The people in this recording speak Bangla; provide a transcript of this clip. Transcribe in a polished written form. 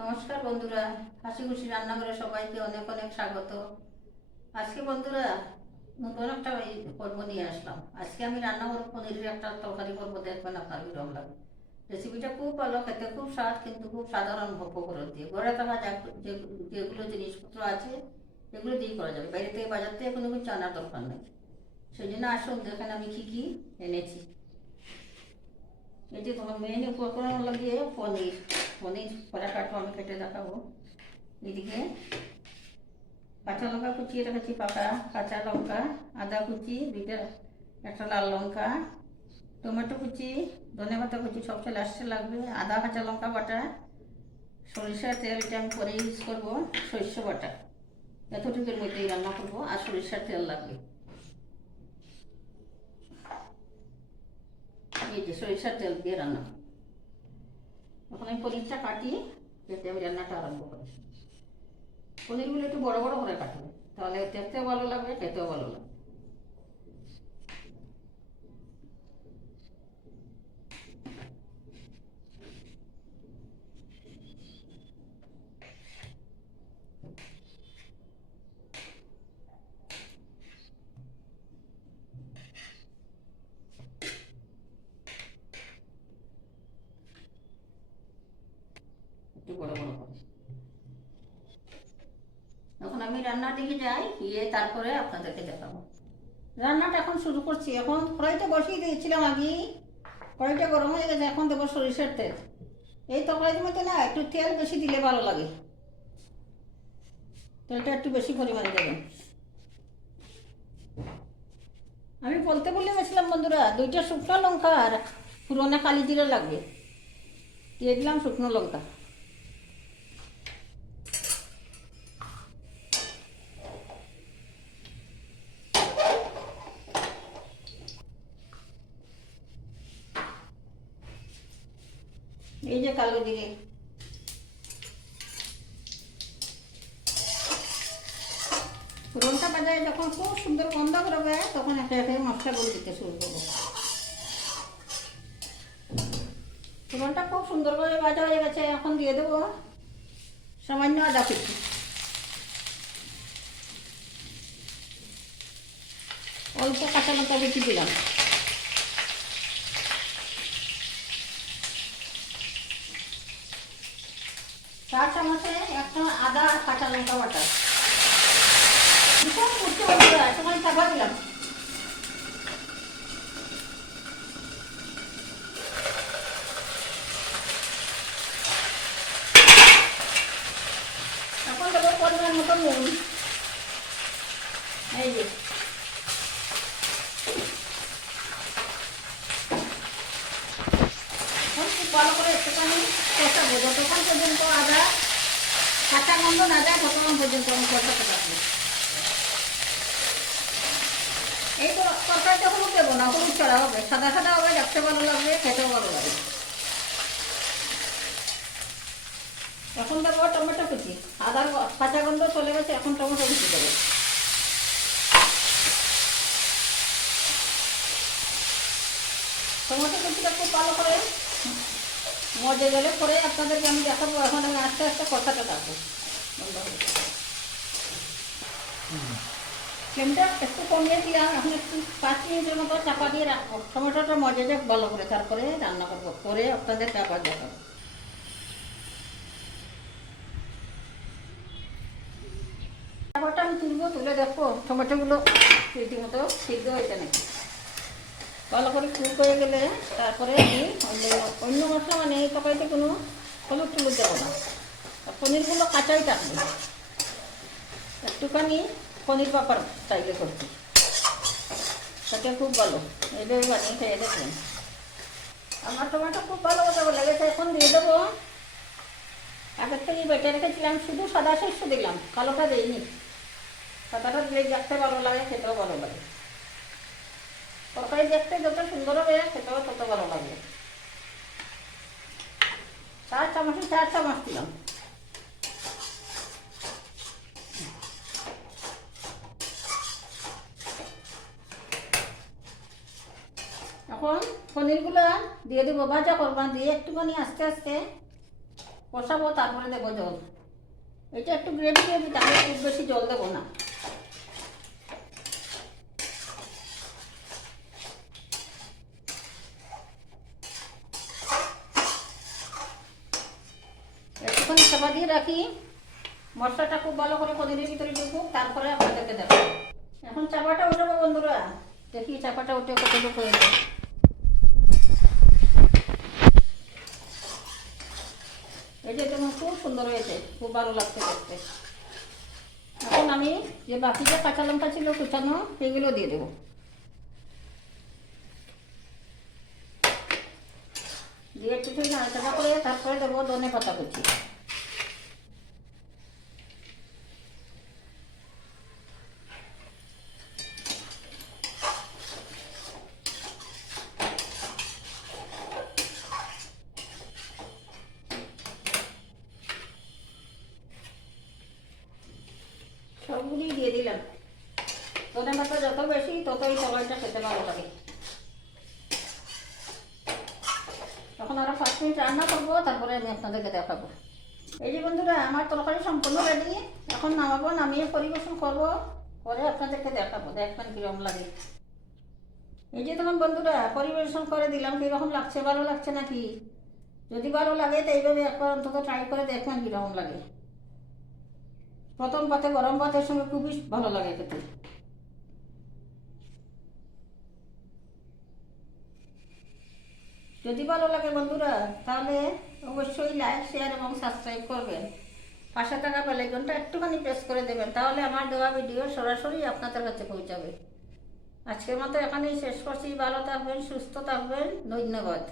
নমস্কার বন্ধুরা, হাসি খুশি রান্নাঘরে সবাইকে অনেক অনেক স্বাগত। আজকে বন্ধুরা নতুন একটা পর্ব নিয়ে আসলাম। আজকে আমি রান্না করব পনিরের একটা তরকারি করবো, দেখবেন আপনার বিরম লাগবে। রেসিপিটা খুব ভালো, খেতে খুব স্বাদ, কিন্তু খুব সাধারণ উপকরণ দিয়ে ঘরে থাকা যেগুলো জিনিসপত্র আছে এগুলো দিয়েই করা যাবে। বাইরে থেকে বাজার থেকে কোনো কিছু আনার দরকার নেই। সেই জন্য আসুন দেখেন আমি কী কী এনেছি। এই যে তোমার মেন উপকরণ লাগিয়ে পনির পনির কড়া কাটবো, আমি কেটে দেখাবো। এদিকে কাঁচা লঙ্কা কুচিয়ে রেখেছি, পাকা কাঁচা লঙ্কা, আদা কুচি দুইটা, একটা লাল লঙ্কা, টমেটো কুচি, ধনে পাতা কুচি সবচেয়ে লাস্টে লাগবে, আদা কাঁচা লঙ্কা বাটা, সরিষার তেল, এটা আমি পরে ইউজ করবো, সরষে বাটা, এতটুকুর মধ্যেই রান্না করবো। আর সরিষার তেল লাগবে, এই যে সরিষার তেল দিয়ে রান্না। এখন আমি পনিরটা কাটি, যাতে আমি রান্নাটা আরম্ভ করি। পনিরগুলো একটু বড় বড় করে কাটবে, তাহলে দেখতেও ভালো লাগবে, খেতেও ভালো লাগবে। একটু বড় বড় করে। এখন আমি রান্নার দিকে যাই, গিয়ে তারপরে আপনাদেরকে দেখাবো। রান্নাটা এখন শুরু করছি। এখন কড়াইটা বসিয়ে দিয়েছিলাম আগে, কড়াইটা গরম হয়ে গেছে, এখন দেবো সরিষার তেল। এই তরকারির মধ্যে না একটু তেল বেশি দিলে ভালো লাগে, তেলটা একটু বেশি পরিমাণে দেবেন। আমি বলতে ভুলে গেছিলাম বন্ধুরা, দুইটা শুকনো লঙ্কা আর পুরোনো কালি জিরা লাগবে, দিয়ে দিলাম শুকনো লঙ্কা। এই যে কালো জিরে, ফোড়নটা বাজায় যখন খুব সুন্দর গন্ধ বেরোবে, তখন একে একে মশলাগুলো দিতে শুরু করবো। ফোড়নটা খুব সুন্দরভাবে ভাজা হয়ে গেছে, এখন দিয়ে দেবো সামান্য আদা কুচি, অল্প কাঁচা লঙ্কা কুচি দিলাম, চার চামচে একটা আদা আর কাঁচা লঙ্কা বাটা, ভীষণ কুচি বন্ধুরা, সময় চাপা দিলাম। এখন দেবো পরিমাণ মতো নুন, এই যে এখন খুব ভালো করে একটুখানি কষাবো, যতক্ষণ পর্যন্ত আদা কাঁচা গন্ধ না যায় ততক্ষণ পর্যন্ত আমি কষাতে থাকবো। এই তো তরকারিটা হলুদ দেবো না, হলুদ ছাড়া হবে, সাদা সাদা হবে, দেখতে ভালো লাগবে, খেতেও ভালো লাগবে। এখন দেবো টমেটো কুচি, আদার কাঁচা গন্ধ চলে গেছে, এখন টমেটো কুচি দেবো। টমেটো কুচিটা খুব ভালো করে মজে গেলে পরে আপনাদেরকে আমি দেখাবো। এখন আমি আস্তে আস্তে কষাতে থাকবো। ফ্লেমটা একটু কমিয়ে দিলাম, এখন একটু 5 মিনিটের মতো চাপা দিয়ে রাখবো, টমেটোটা মজে যাক ভালো করে, তারপরে রান্না করবো, করে আপনাদেরকে আবার দেখাবো। তারপরটা আমি তুলবো, তুলে দেখবো টমেটোগুলো রীতিমতো সিদ্ধ হয়েছে নাকি। ভালো করে কুক হয়ে গেলে তারপরে আমি অন্য মশলা, মানে এই তরকারিতে কোনো হলুদ টুলুদ দেবো না, পনিরগুলো কাঁচাই থাকবে, একটুখানি পনির পাপড় চাইলে করছি, সেটা খুব ভালো, এইভাবে বানিয়ে খেয়ে দেখবেন। আমার টমেটো খুব ভালো মতো লেগেছে, এখন দিয়ে দেবো আগের থেকে বেটে রেখেছিলাম, শুধু সাদা শস্য দিলাম, কালোটা দিইনি। সাদাটা দিলে দেখতে ভালো লাগে, খেতেও ভালো লাগে, তরকারি দেখতে যত সুন্দর হবে খেতেও তত ভালো লাগবে। 4 চামচ দিলাম। এখন পনিরগুলো দিয়ে দেবো, ভাজা করবা, দিয়ে একটুখানি আস্তে আস্তে কষাবো, তারপরে দেবো জল। এটা একটু গ্রেভি গ্রেভি, তাহলে খুব বেশি জল দেবো না। একটুখানি চাপা দিয়ে রাখি, মশলাটা খুব ভালো করে পনিরের ভিতরে ঢুকুক, তারপরে আপনাদেরকে দেখো। এখন চাপাটা উঠাবো বন্ধুরা, দেখি চাপাটা উঠে কতটুকু হয়েছে। এই যে তোমার খুব সুন্দর হয়েছে, খুব ভালো লাগছে দেখতে। এখন আমি যে বাকি যে কাঁচা লঙ্কা ছিল কুচানো, সেগুলো দিয়ে দেবো। দিয়ে একটু নাড়াচাড়া করে তারপরে দেবো ধনে পাতা কুচি। সবগুলি দিয়ে দিলাম। ধনে পাতা যত বেশি ততই তরকারিটা খেতে ভালো লাগে। তখন আরো 5 মিনিট রান্না করবো, তারপরে আমি আপনাদেরকে দেখাবো। এই যে বন্ধুরা, আমার তরকারি সম্পূর্ণ রেডি। এখন নামাবো, নামিয়ে পরিবেশন করবো, করে আপনাদেরকে দেখাবো, দেখবেন কিরকম লাগে। এই যে তখন বন্ধুরা পরিবেশন করে দিলাম, কিরকম লাগছে, ভালো লাগছে নাকি? যদি ভালো লাগে তো এইভাবে একবার অন্তত ট্রাই করে দেখবেন কিরকম লাগে। প্রথম পাতে গরম ভাতের সঙ্গে খুবই ভালো লাগে খেতে। যদি ভালো লাগে বন্ধুরা, তাহলে অবশ্যই লাইক, শেয়ার এবং সাবস্ক্রাইব করবেন। পাশে থাকা বেল আইকনটা একটুখানি প্রেস করে দেবেন, তাহলে আমার দেওয়া ভিডিও সরাসরি আপনাদের কাছে পৌঁছাবে। আজকের মতো এখানেই শেষ করছি। ভালো থাকবেন, সুস্থ থাকবেন, ধন্যবাদ।